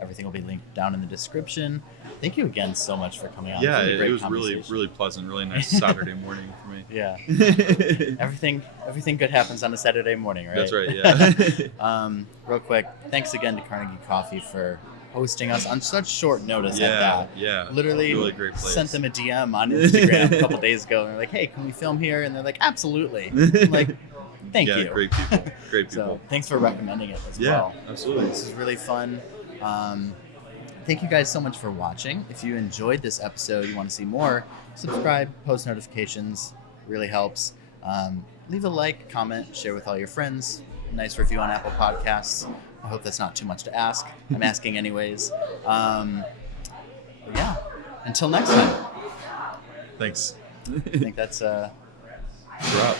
Everything will be linked down in the description. Thank you again so much for coming on. Yeah, it was really pleasant, really nice Saturday morning for me. Yeah. Everything good happens on a Saturday morning, right? That's right, yeah. Real quick, thanks again to Carnegie Coffee for hosting us on such short notice at that. Yeah. Literally really great place. sent them a DM on Instagram a couple days ago, and they're like, hey, can we film here? And they're like, absolutely. I'm like, thank you. Yeah, great people. Great people. So thanks for recommending it as well. Yeah, absolutely. This is really fun. Thank you guys so much for watching. If you enjoyed this episode, you want to see more, subscribe, post notifications, really helps. Leave a like, comment, share with all your friends. Nice review on Apple Podcasts. I hope that's not too much to ask. I'm asking anyways. Yeah, until next time. Thanks. I think that's Drop.